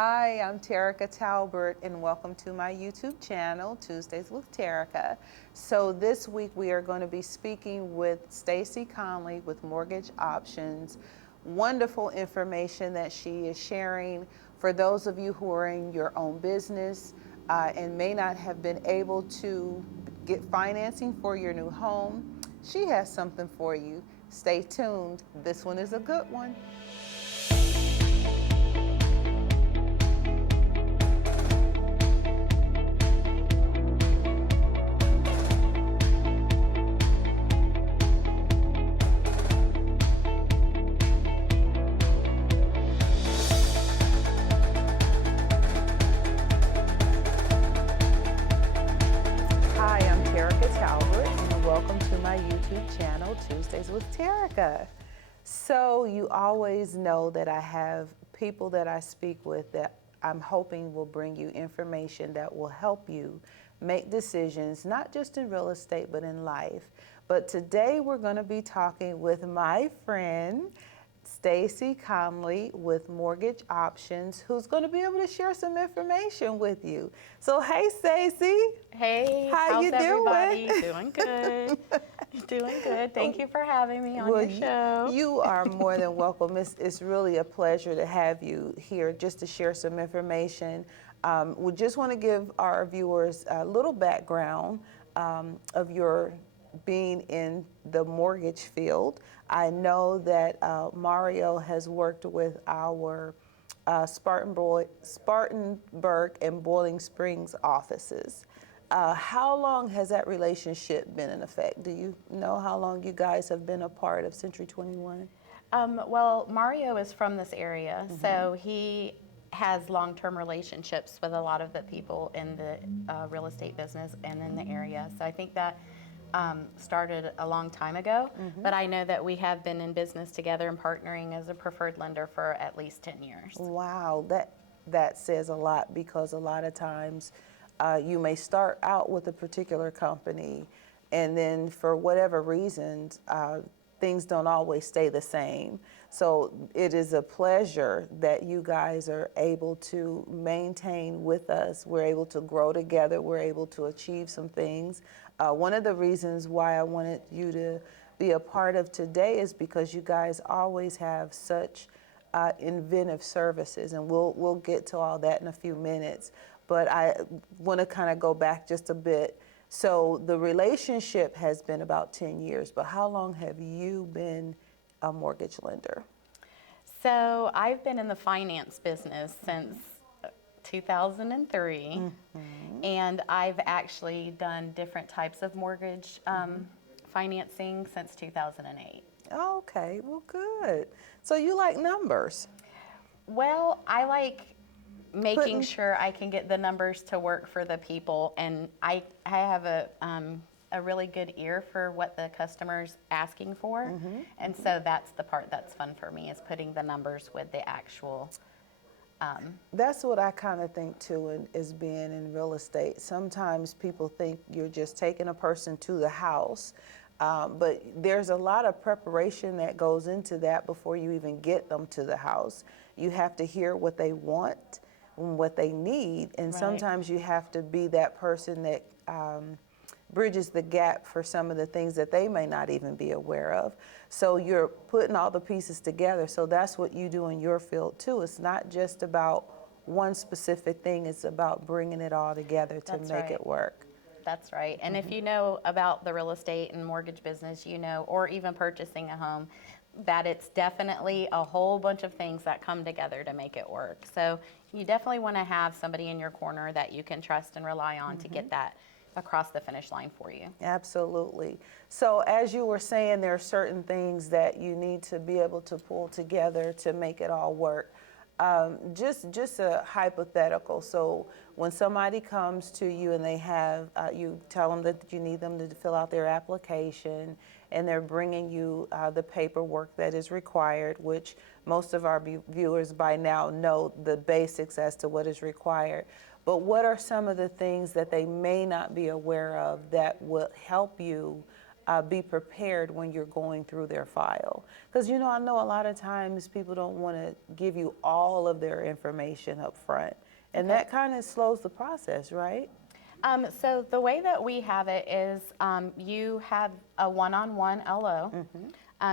Hi, I'm Terica Talbert, and welcome to my YouTube channel, Tuesdays with Terica. So this week we are going to be speaking with Stacie Connelly with Mortgage Options. Wonderful information that she is sharing for those of you who are in your own business and may not have been able to get financing for your new home. She has something for you. Stay tuned. This one is a good one. Hi, I'm Terica Talbert, and welcome to my YouTube channel, Tuesdays with Terica. So you always know that I have people that I speak with that I'm hoping will bring you information that will help you make decisions, not just in real estate, but in life. But today we're going to be talking with my friend, Stacie Connelly with Mortgage Options, who's going to be able to share some information with you. So, hey, Stacie. Hey, How you how's everybody? doing? Doing good. Doing good. Thank you for having me on your show. You are more than welcome. It's really a pleasure to have you here just to share some information. We just want to give our viewers a little background of your being in the mortgage field. I know that Mario has worked with our Spartanburg and Boiling Springs offices. How long has that relationship been in effect? Do you know how long you guys have been a part of Century 21? Well, Mario is from this area, so he has long-term relationships with a lot of the people in the real estate business and in the area. So I think that started a long time ago, but I know that we have been in business together and partnering as a preferred lender for at least 10 years. Wow, that says a lot, because a lot of times you may start out with a particular company, and then for whatever reasons, things don't always stay the same. So it is a pleasure that you guys are able to maintain with us. We're able to grow together. We're able to achieve some things. One of the reasons why I wanted you to be a part of today is because you guys always have such inventive services, and we'll get to all that in a few minutes. But I want to kind of go back just a bit. So the relationship has been about 10 years, but how long have you been a mortgage lender? So I've been in the finance business since 2003, and I've actually done different types of mortgage financing since 2008. Okay, well, good. So you like numbers? Well, I like making sure I can get the numbers to work for the people, and I have a really good ear for what the customer's asking for, and so that's the part that's fun for me, is putting the numbers with the actual. That's what I kind of think too, is being in real estate. Sometimes people think you're just taking a person to the house, but there's a lot of preparation that goes into that before you even get them to the house. You have to hear what they want, what they need, and sometimes you have to be that person that bridges the gap for some of the things that they may not even be aware of. So you're putting all the pieces together. So that's what you do in your field too. It's not just about one specific thing, it's about bringing it all together to make it work. That's right. And if you know about the real estate and mortgage business, you know, or even purchasing a home, that it's definitely a whole bunch of things that come together to make it work. So you definitely want to have somebody in your corner that you can trust and rely on to get that across the finish line for you. Absolutely. So as you were saying, there are certain things that you need to be able to pull together to make it all work. Just a hypothetical. So when somebody comes to you and they have, you tell them that you need them to fill out their application, and they're bringing you the paperwork that is required, which most of our viewers by now know the basics as to what is required. But what are some of the things that they may not be aware of that will help you be prepared when you're going through their file. Because, you know, I know a lot of times people don't want to give you all of their information up front. And that kind of slows the process, right? So the way that we have it is you have a one-on-one LO.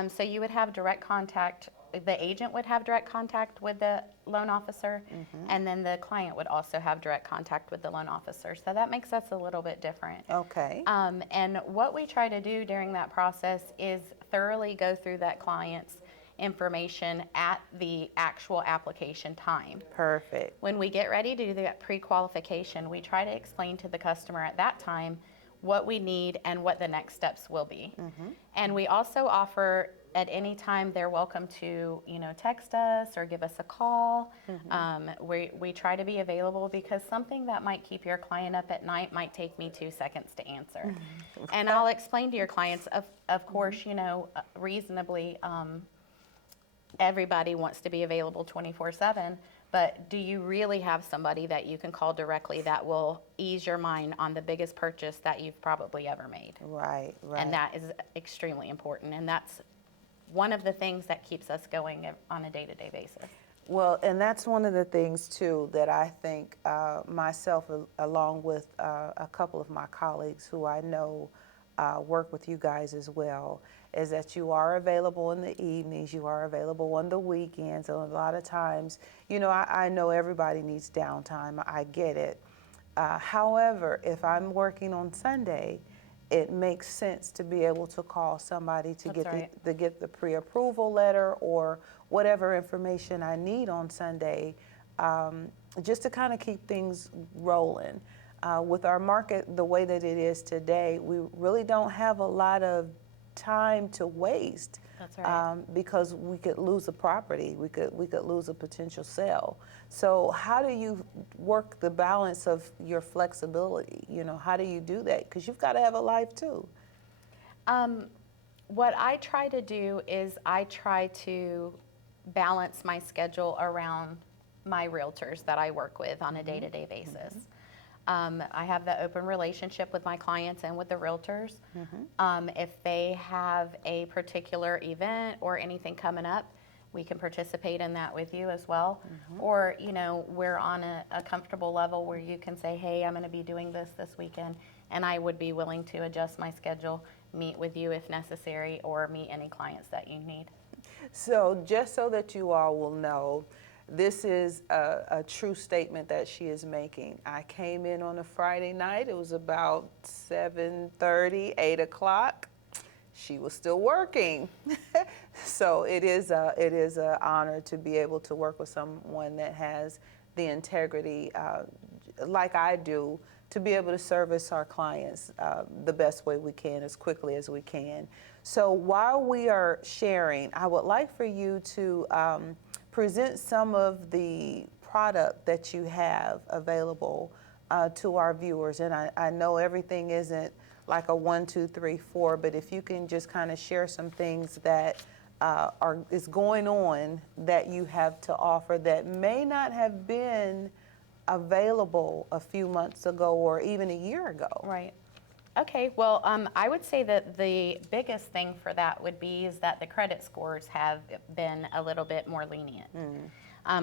So you would have direct contact, the agent would have direct contact with the loan officer, and then the client would also have direct contact with the loan officer. So that makes us a little bit different. Okay. And what we try to do during that process is thoroughly go through that client's information at the actual application time. Perfect. When we get ready to do that pre-qualification, we try to explain to the customer at that time what we need and what the next steps will be. And we also offer, at any time, they're welcome to, you know, text us or give us a call. We try to be available, because something that might keep your client up at night might take me 2 seconds to answer. And I'll explain to your clients, of course, you know, reasonably, everybody wants to be available 24/7, but do you really have somebody that you can call directly that will ease your mind on the biggest purchase that you've probably ever made? Right, right. And that is extremely important, and that's one of the things that keeps us going on a day-to-day basis. Well, and that's one of the things, too, that I think myself, along with a couple of my colleagues who I know work with you guys as well, is that you are available in the evenings, you are available on the weekends, and a lot of times, you know, I know everybody needs downtime, I get it. However, if I'm working on Sunday, it makes sense to be able to call somebody to get the pre-approval letter or whatever information I need on Sunday, just to kind of keep things rolling. With our market the way that it is today, we really don't have a lot of time to waste. That's right. Because we could lose a property, we could lose a potential sale. So how do you work the balance of your flexibility? You know, how do you do that? Because you've got to have a life too. What I try to do is I try to balance my schedule around my realtors that I work with on a day-to-day basis. I have the open relationship with my clients and with the realtors. If they have a particular event or anything coming up, we can participate in that with you as well. Or, you know, we're on a comfortable level where you can say, hey, I'm going to be doing this weekend, and I would be willing to adjust my schedule, meet with you if necessary, or meet any clients that you need. So just so that you all will know, this is a true statement that she is making. I came in on a Friday night. It was about 7:30, 8 o'clock. She was still working. So it is an honor to be able to work with someone that has the integrity, like I do, to be able to service our clients the best way we can, as quickly as we can. So while we are sharing, I would like for you to present some of the product that you have available to our viewers. And I know everything isn't like a 1, 2, 3, 4, but if you can just kind of share some things that is going on that you have to offer that may not have been available a few months ago or even a year ago. Right. Okay, well, I would say that the biggest thing for that would be is that the credit scores have been a little bit more lenient.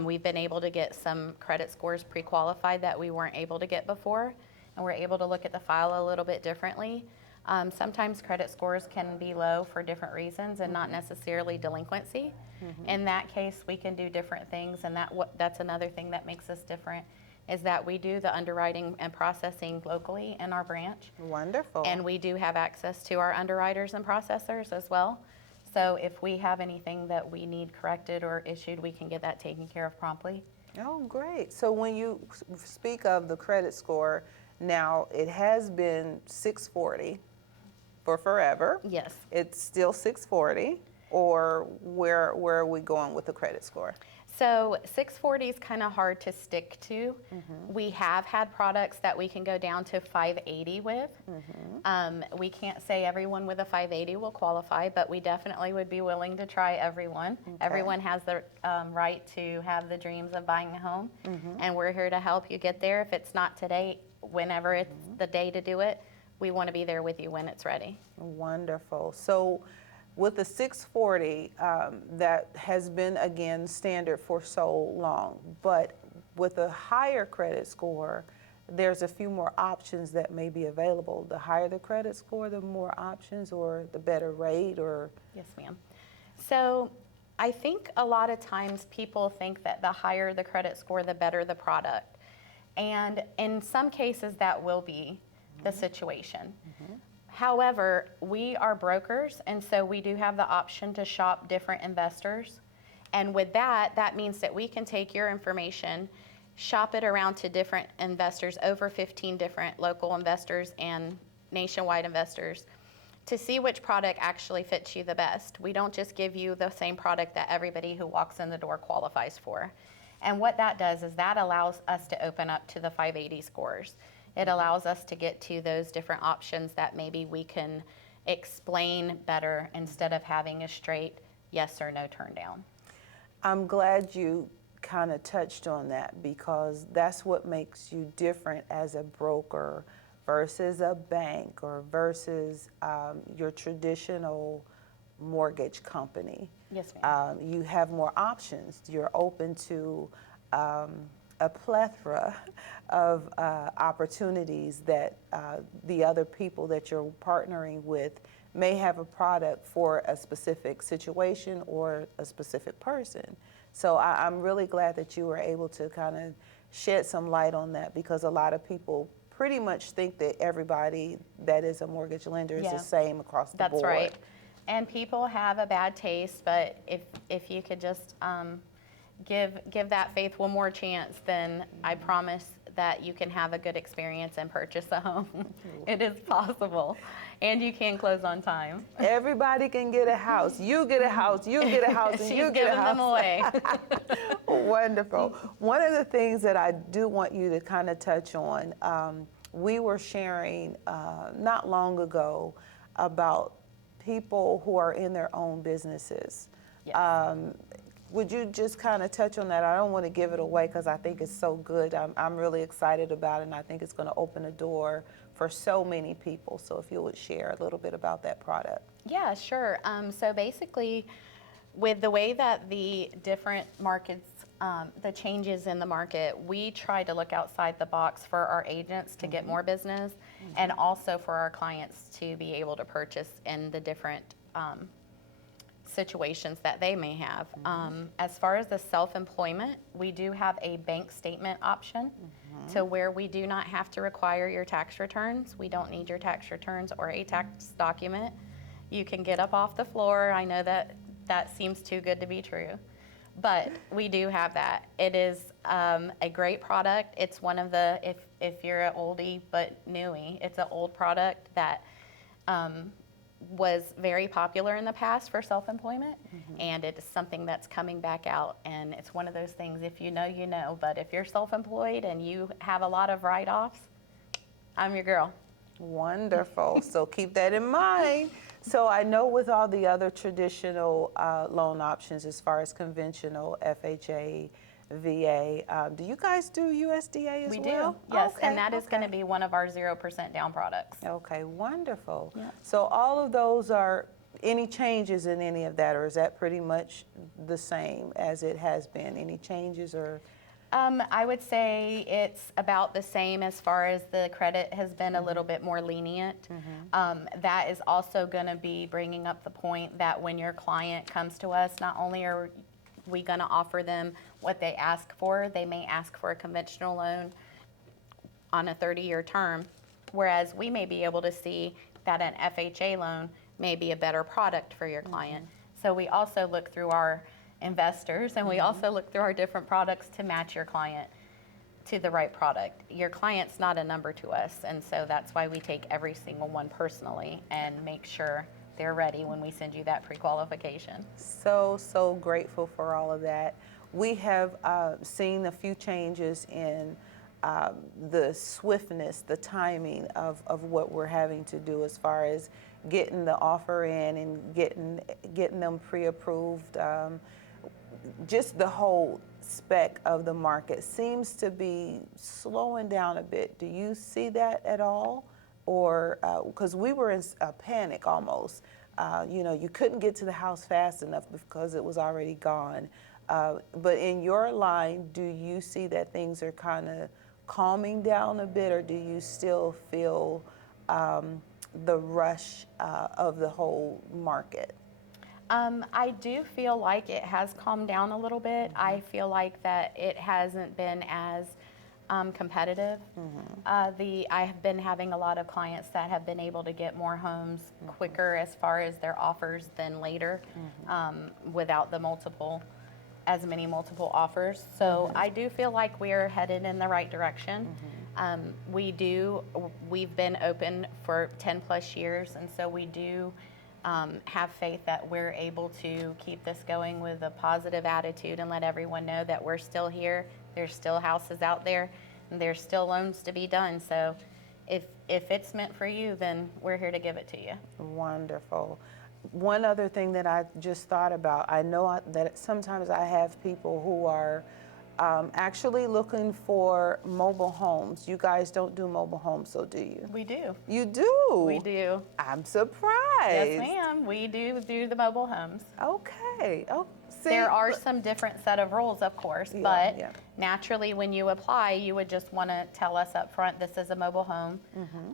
We've been able to get some credit scores pre-qualified that we weren't able to get before, and we're able to look at the file a little bit differently. Sometimes credit scores can be low for different reasons and not necessarily delinquency. In that case, we can do different things, and that's another thing that makes us different, is that we do the underwriting and processing locally in our branch. Wonderful. And we do have access to our underwriters and processors as well. So if we have anything that we need corrected or issued, we can get that taken care of promptly. Oh, great. So when you speak of the credit score, now it has been 640 for forever. Yes. It's still 640, or where are we going with the credit score? So 640 is kind of hard to stick to. We have had products that we can go down to 580 with. We can't say everyone with a 580 will qualify, but we definitely would be willing to try everyone. Okay. Everyone has the right to have the dreams of buying a home, and we're here to help you get there. If it's not today, whenever it's the day to do it, we want to be there with you when it's ready. Wonderful. So with the 640, that has been, again, standard for so long, but with a higher credit score, there's a few more options that may be available. The higher the credit score, the more options, or the better rate, or? Yes, ma'am. So I think a lot of times people think that the higher the credit score, the better the product. And in some cases, that will be the situation. However, we are brokers, and so we do have the option to shop different investors. And with that, that means that we can take your information, shop it around to different investors, over 15 different local investors and nationwide investors, to see which product actually fits you the best. We don't just give you the same product that everybody who walks in the door qualifies for. And what that does is that allows us to open up to the 580 scores. It allows us to get to those different options that maybe we can explain better instead of having a straight yes or no turn down. I'm glad you kind of touched on that, because that's what makes you different as a broker versus a bank or versus your traditional mortgage company. Yes, ma'am. You have more options. You're open to a plethora of opportunities that the other people that you're partnering with may have a product for a specific situation or a specific person. So I'm really glad that you were able to kind of shed some light on that, because a lot of people pretty much think that everybody that is a mortgage lender is the same across the board. That's right. And people have a bad taste, but if you could just give that faith one more chance, then I promise that you can have a good experience and purchase a home. It is possible, and you can close on time. Everybody can get a house. You get a house, you get a house, and you get a house. She's giving them away. Wonderful. One of the things that I do want you to kind of touch on, we were sharing not long ago about people who are in their own businesses. Yes. Would you just kind of touch on that? I don't want to give it away because I think it's so good. I'm really excited about it, and I think it's going to open a door for so many people. So if you would share a little bit about that product. Yeah, sure. So basically, with the way that the different markets, the changes in the market, we try to look outside the box for our agents to get more business, and also for our clients to be able to purchase in the different situations that they may have. As far as the self-employment, we do have a bank statement option to where we do not have to require your tax returns. We don't need your tax returns or a tax document. You can get up off the floor. I know that that seems too good to be true, but we do have that. It is a great product. It's one of the, if you're an oldie but newie, it's an old product that was very popular in the past for self-employment, and it's something that's coming back out. And it's one of those things, if you know, you know, but if you're self-employed and you have a lot of write-offs, I'm your girl. Wonderful. So keep that in mind. So I know with all the other traditional loan options, as far as conventional, FHA, VA, do you guys do USDA as We well? do, yes, Okay, and that is going to be one of our 0% down products. Okay, wonderful. Yeah. So all of those are, any changes in any of that, or is that pretty much the same as it has been? Any changes or? I would say it's about the same as far as the credit has been a little bit more lenient. That is also going to be bringing up the point that when your client comes to us, not only are we going to offer them what they ask for, they may ask for a conventional loan on a 30-year term, whereas we may be able to see that an FHA loan may be a better product for your client. So we also look through our investors, and we also look through our different products to match your client to the right product. Your client's not a number to us, and so that's why we take every single one personally and make sure they're ready when we send you that pre-qualification. So grateful for all of that. We have seen a few changes in the swiftness, the timing of what we're having to do as far as getting the offer in and getting them pre-approved. Just the whole spec of the market seems to be slowing down a bit. Do you see that at all? or because we were in a panic almost. You couldn't get to the house fast enough because it was already gone. But in your line, do you see that things are kind of calming down a bit, or do you still feel the rush of the whole market? I do feel like it has calmed down a little bit. I feel like that it hasn't been as competitive. I have been having a lot of clients that have been able to get more homes quicker as far as their offers than later, without as many multiple offers. So I do feel like we are headed in the right direction. We've been open for 10 plus years, and so we do have faith that we're able to keep this going with a positive attitude and let everyone know that we're still here. There's still houses out there, and there's still loans to be done. So if it's meant for you, then we're here to give it to you. Wonderful. One other thing that I just thought about, I know that sometimes I have people who are actually looking for mobile homes. You guys don't do mobile homes, so do you? We do. You do? We do. I'm surprised. Yes, ma'am. We do the mobile homes. Okay. Oh, see, there are some different set of rules, of course, but naturally when you apply, you would just want to tell us up front, this is a mobile home,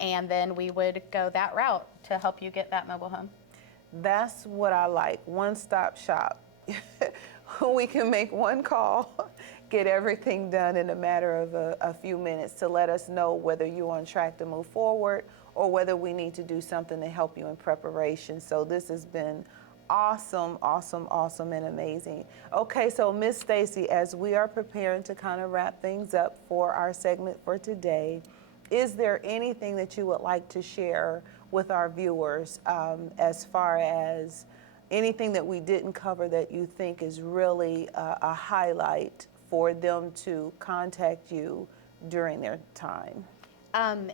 and then we would go that route to help you get that mobile home. That's what I like, one-stop shop. We can make one call, get everything done in a matter of a few minutes to let us know whether you're on track to move forward or whether we need to do something to help you in preparation. So this has been awesome, awesome, awesome, and amazing. Okay, so Miss Stacie, as we are preparing to kind of wrap things up for our segment for today, is there anything that you would like to share with our viewers as far as anything that we didn't cover that you think is really a highlight for them to contact you during their time?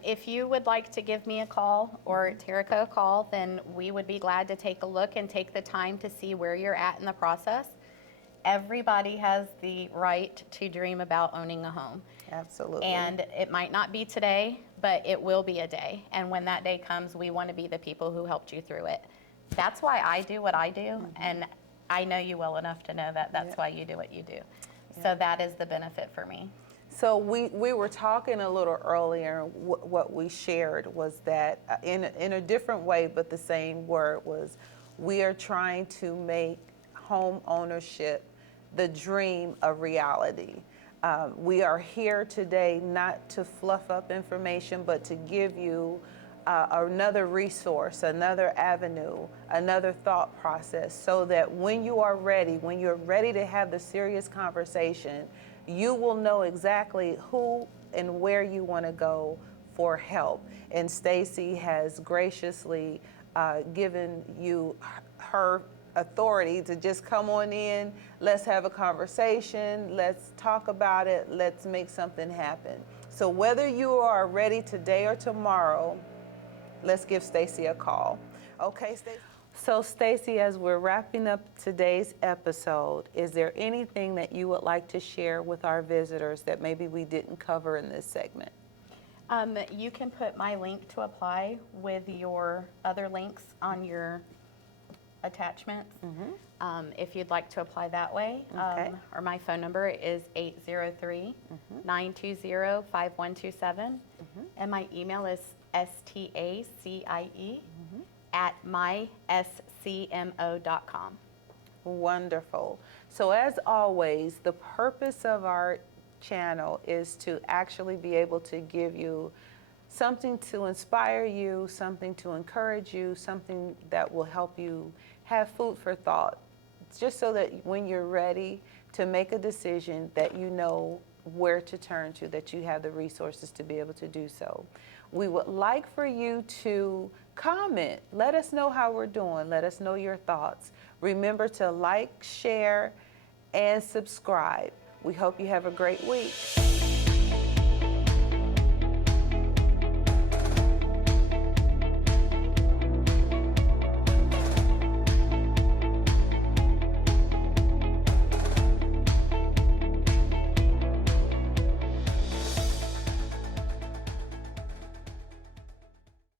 If you would like to give me a call or Terica a call, then we would be glad to take a look and take the time to see where you're at in the process. Everybody has the right to dream about owning a home. Absolutely. And it might not be today, but it will be a day. And when that day comes, we want to be the people who helped you through it. That's why I do what I do, and I know you well enough to know that that's why you do what you do. So that is the benefit for me. So we were talking a little earlier, what we shared was that in a different way, but the same word was, we are trying to make home ownership the dream a reality. We are here today not to fluff up information, but to give you another resource, another avenue, another thought process, so that when you're ready to have the serious conversation, you will know exactly who and where you want to go for help. And Stacie has graciously given you her authority to just come on in, let's have a conversation, let's talk about it, let's make something happen. So whether you are ready today or tomorrow, let's give Stacie a call. Okay, Stacie? So Stacie, as we're wrapping up today's episode, is there anything that you would like to share with our visitors that maybe we didn't cover in this segment? You can put my link to apply with your other links on your attachments. If you'd like to apply that way, or my phone number is 803-920-5127, and my email is stacie@myscmo.com. Wonderful. So as always, the purpose of our channel is to actually be able to give you something to inspire you, something to encourage you, something that will help you have food for thought, just so that when you're ready to make a decision, that you know where to turn to, that you have the resources to be able to do so. We would like for you to comment. Let us know how we're doing. Let us know your thoughts. Remember to like, share, and subscribe. We hope you have a great week.